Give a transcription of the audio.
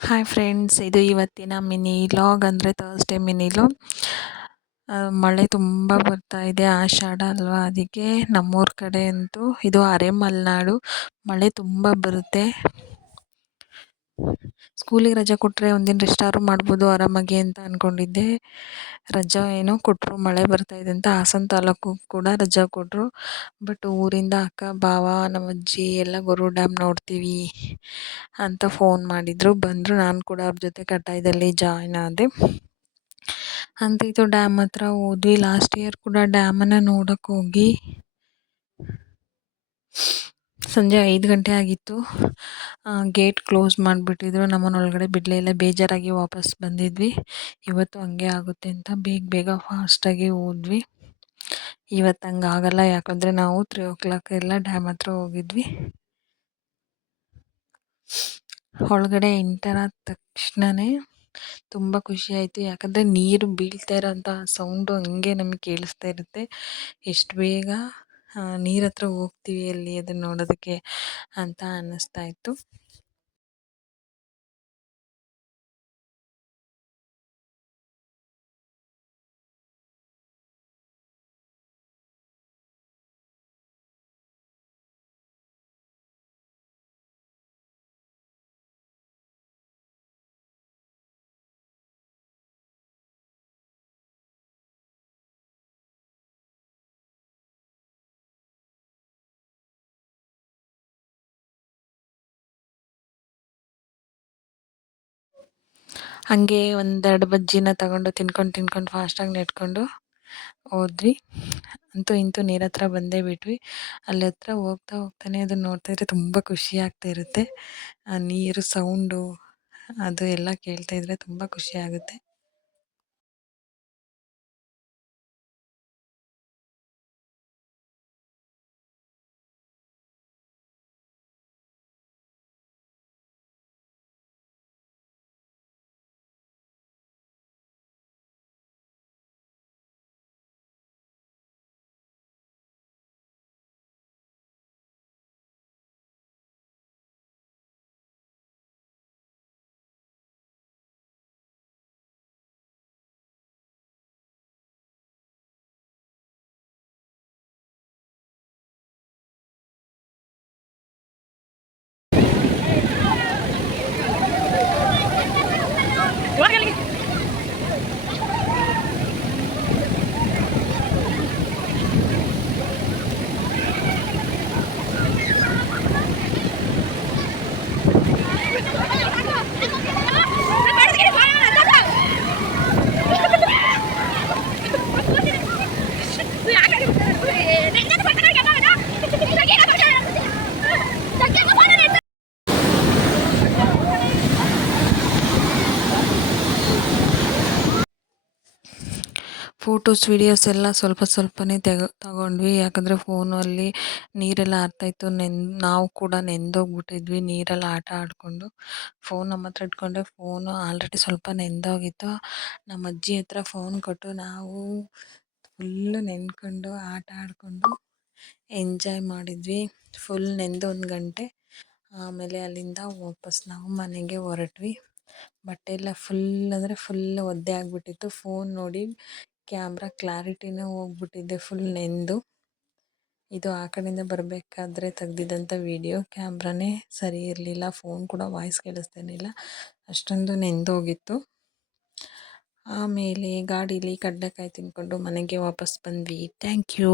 Hi friends, ಇದು ಇವತ್ತಿನ mini log ಅಂದರೆ ಥರ್ಸ್ಡೇ ಮಿನಿ ಲಾಗ್. ಮಳೆ ತುಂಬ ಬರ್ತಾ ಇದೆ, ಆಷಾಢ ಅಲ್ವಾ, ಅದಕ್ಕೆ ನಮ್ಮೂರ ಕಡೆ ಅಂತೂ ಇದು ಅರೆಮಲೆನಾಡು, ಮಳೆ ತುಂಬ ಬರುತ್ತೆ. ಸ್ಕೂಲಿಗೆ ರಜೆ ಕೊಟ್ಟರೆ ಒಂದಿನ ರೆಸ್ಟಾರು ಮಾಡ್ಬೋದು ಆರಾಮಾಗಿ ಅಂತ ಅಂದ್ಕೊಂಡಿದ್ದೆ. ರಜಾ ಏನೋ ಕೊಟ್ಟರು, ಮಳೆ ಬರ್ತಾಯಿದೆ ಅಂತ ಹಾಸನ ತಾಲೂಕು ಕೂಡ ರಜಾ ಕೊಟ್ಟರು. ಬಟ್ ಊರಿಂದ ಅಕ್ಕ ಬಾವ ನಮ್ಮ ಅಜ್ಜಿ ಎಲ್ಲ ಗೊರೂರು ಡ್ಯಾಮ್ ನೋಡ್ತೀವಿ ಅಂತ ಫೋನ್ ಮಾಡಿದರು, ಬಂದರು. ನಾನು ಕೂಡ ಅವ್ರ ಜೊತೆ ಕಟಾಯದಲ್ಲಿ ಜಾಯ್ನ್ ಆದೆ. ಅಂತ ಇದು ಡ್ಯಾಮ್ ಹತ್ರ ಹೋದ್ವಿ. ಲಾಸ್ಟ್ ಇಯರ್ ಕೂಡ ಡ್ಯಾಮನ್ನು ನೋಡೋಕ್ಕೆ ಹೋಗಿ ಸಂಜೆ 5 ಗಂಟೆ ಆಗಿತ್ತು. ಗೇಟ್ ಕ್ಲೋಸ್ ಮಾಡಿಬಿಟ್ಟಿದ್ರು, ನಮ್ಮನ್ನ ಒಳಗಡೆ ಬಿಡಲಿಲ್ಲ. ಬೇಜಾರಾಗಿ ವಾಪಸ್ ಬಂದಿದ್ವಿ. ಇವತ್ತು ಹಂಗೆ ಆಗುತ್ತೆ ಅಂತ ಬೇಗ ಫಾಸ್ಟಾಗಿ ಹೋದ್ವಿ. ಇವತ್ತು ಹಂಗೆ ಆಗಲ್ಲ, ಯಾಕಂದರೆ ನಾವು 3 ಎಲ್ಲ ಡ್ಯಾಮ್ ಹತ್ರ ಹೋಗಿದ್ವಿ. ಒಳಗಡೆ ಎಂಟರ್ ಆದ ತಕ್ಷಣವೇ ತುಂಬ ಖುಷಿ ಆಯಿತು, ಯಾಕಂದರೆ ನೀರು ಬೀಳ್ತಾ ಇರೋಂಥ ಸೌಂಡು ಹಂಗೆ ನಮಗೆ ಕೇಳಿಸ್ತಾ ಇರುತ್ತೆ. ಎಷ್ಟು ಬೇಗ ನೀರ ಹತ್ರ ಹೋಗ್ತೀವಿ ಅಲ್ಲಿ ಅದನ್ನು ನೋಡೋದಕ್ಕೆ ಅಂತ ಅನ್ನಿಸ್ತಾ ಇತ್ತು. ಹಾಗೆ ಒಂದೆರಡು ಬಜ್ಜಿನ ತಗೊಂಡು ತಿನ್ಕೊಂಡು ಫಾಸ್ಟಾಗಿ ನೆಡ್ಕೊಂಡು ಹೋದ್ವಿ. ಅಂತೂ ಇಂತೂ ನೀರ ಹತ್ರ ಬಂದೇ ಬಿಟ್ವಿ. ಅಲ್ಲಿ ಹತ್ರ ಹೋಗ್ತಾನೆ ಅದನ್ನು ನೋಡ್ತಾ ಇದ್ರೆ ತುಂಬ ಖುಷಿ ಆಗ್ತಾ ಇರುತ್ತೆ. ಆ ನೀರು ಸೌಂಡು ಅದು ಎಲ್ಲ ಕೇಳ್ತಾ ಇದ್ರೆ ತುಂಬ ಖುಷಿ ಆಗುತ್ತೆ. ಫೋಟೋಸ್ ವೀಡಿಯೋಸ್ ಎಲ್ಲ ಸ್ವಲ್ಪನೇ ತಗೊಂಡ್ವಿ, ಯಾಕಂದರೆ ಫೋನಲ್ಲಿ ನೀರೆಲ್ಲ ಆರ್ತಾಯಿತ್ತು. ನಾವು ಕೂಡ ನೆಂದೋಗ್ಬಿಟ್ಟಿದ್ವಿ ನೀರೆಲ್ಲ ಆಟ ಆಡಿಕೊಂಡು. ಫೋನ್ ನಮ್ಮ ಹತ್ರ ಇಟ್ಕೊಂಡೆ, ಫೋನು ಆಲ್ರೆಡಿ ಸ್ವಲ್ಪ ನೆಂದೋಗಿತ್ತು. ನಮ್ಮ ಅಜ್ಜಿ ಹತ್ರ ಫೋನ್ ಕೊಟ್ಟು ನಾವು ಫುಲ್ಲು ನೆನ್ಕೊಂಡು ಆಟ ಆಡಿಕೊಂಡು ಎಂಜಾಯ್ ಮಾಡಿದ್ವಿ. ಫುಲ್ ನೆಂದು 1 ಗಂಟೆ. ಆಮೇಲೆ ಅಲ್ಲಿಂದ ವಾಪಸ್ ನಾವು ಮನೆಗೆ ಹೊರಟ್ವಿ. ಬಟ್ಟೆ ಎಲ್ಲ ಫುಲ್ ಒದ್ದೆ ಆಗಿಬಿಟ್ಟಿತ್ತು. ಫೋನ್ ನೋಡಿ ಕ್ಯಾಮ್ರಾ ಕ್ಲಾರಿಟಿನೇ ಹೋಗ್ಬಿಟ್ಟಿದ್ದೆ ಫುಲ್ ನೆಂದು. ಇದು ಆ ಕಡೆಯಿಂದ ಬರಬೇಕಾದ್ರೆ ತೆಗ್ದಿದ್ದಂಥ ವೀಡಿಯೋ. ಕ್ಯಾಮ್ರಾನೇ ಸರಿ ಇರಲಿಲ್ಲ, ಫೋನ್ ಕೂಡ ವಾಯ್ಸ್ ಕೇಳಿಸ್ತಾನೆ ಇಲ್ಲ, ಅಷ್ಟೊಂದು ನೆಂದೋಗಿತ್ತು. ಆಮೇಲೆ ಗಾಡೀಲಿ ಕಡಲೆಕಾಯಿ ತಿಂದ್ಕೊಂಡು ಮನೆಗೆ ವಾಪಸ್ ಬಂದ್ವಿ. Thank you.